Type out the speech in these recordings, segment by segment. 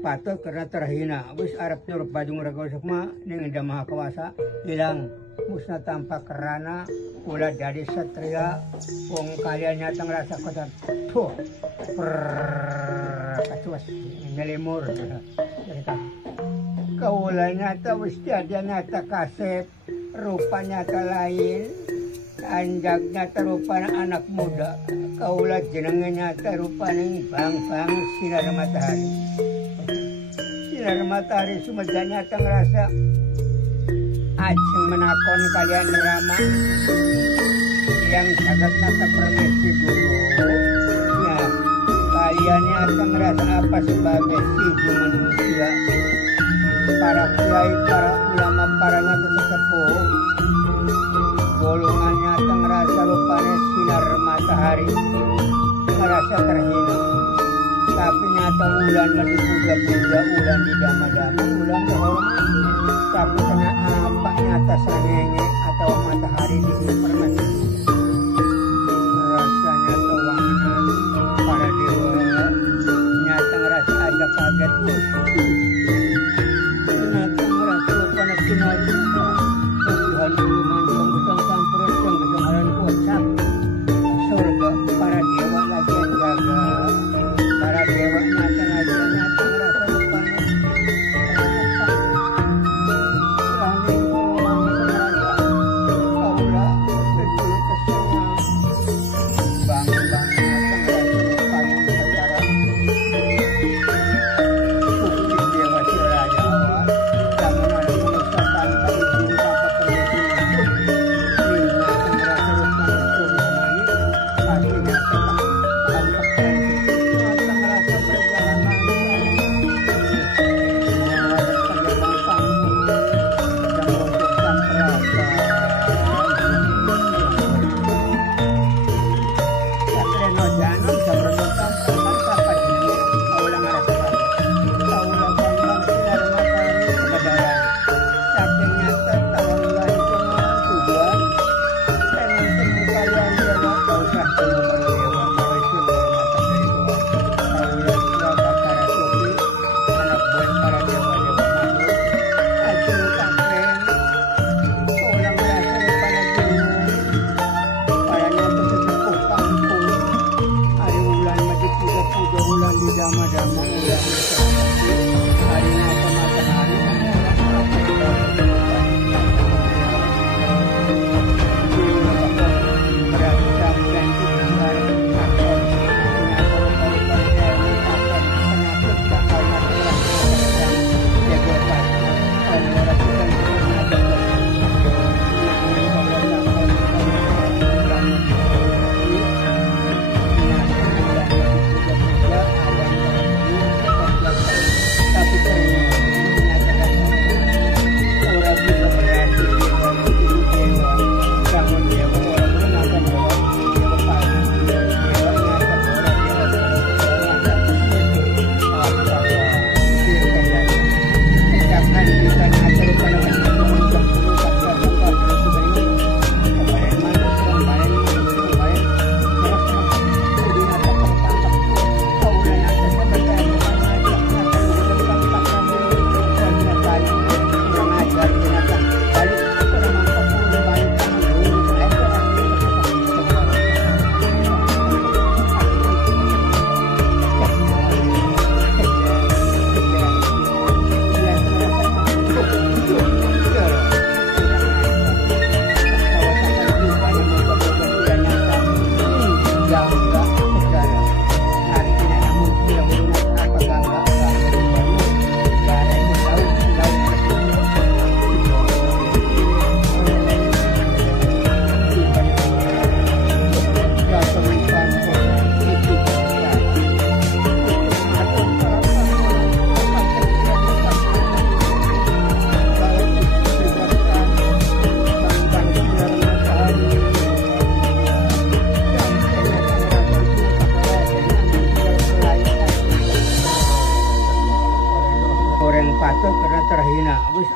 patut karena terhina. Wis arep nyuruh Bajung Ragosukma ning Ida Maha Kuasa hilang musnah tanpa kerana ulah jadi satria wong kalian nyata ngerasa kota tuh kacuas ngelimur mereka kaulah nyata wis jadi nyata kasep rupa nyata lain anjak nyata rupanya anak muda kaulah jenenge nyata rupanya bang sinar matahari sumedang nyata ngerasa ajeng menakon kalian Rama yang sangat nata permisi guru ya kalian nyata ngerasa apa sebagai siji manusia para kiai, para ulama, para nyata sesepuh golongan nyata ngerasa rupanya sinar matahari ngerasa terhina tapi nyata ulan dipuja-puja ulan didama-dama ulan terhormat tapi kena apa nyata sangenge atau matahari dipermati rasanya tawangan para dewa nyata ngerasa aja kaget nyata ngerasa rupanya kinaju Tuhan dulu manjang besang sampurut yang kedengaran kocak surga para dewa lagi yang jaga para dewa nyata ngerasa rupanya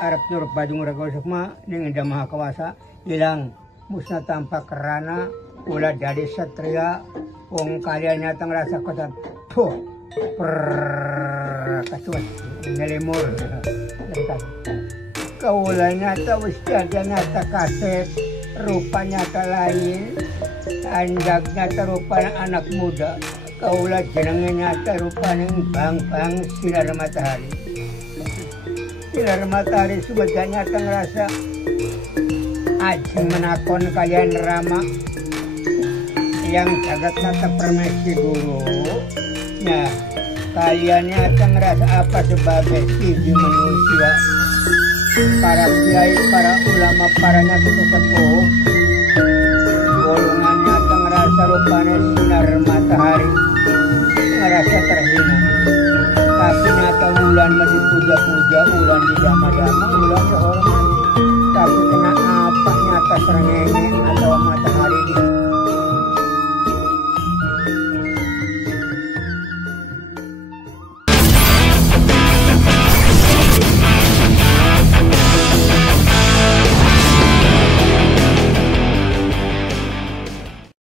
arep nyuruh Bajung Ragosukma ning Ida Maha Kuasa hilang musnah tanpa kerana ulah jadi satria wong kalian nyata ngerasa kota tuh kasuat nalimor kaula nyata wis tiada nyata kasep rupanya lain andag nyata rupanya anak muda kaula jenenge nyata rupanya bang sinar matahari sudah nyata ngerasa ajeng menakon kalian Rama yang jagat nata permesi dulu. Nah, kalian nyata ngerasa apa sebagai sisi manusia, para kiai, para ulama, para nyata sesepuh, golongan nyata ngerasa rupanya sinar matahari, ngerasa terhina. Tapi nyata ulan masih puja-puja, ulan didama-dama, ulan dihormati. Tapi kena apa nyata serengenge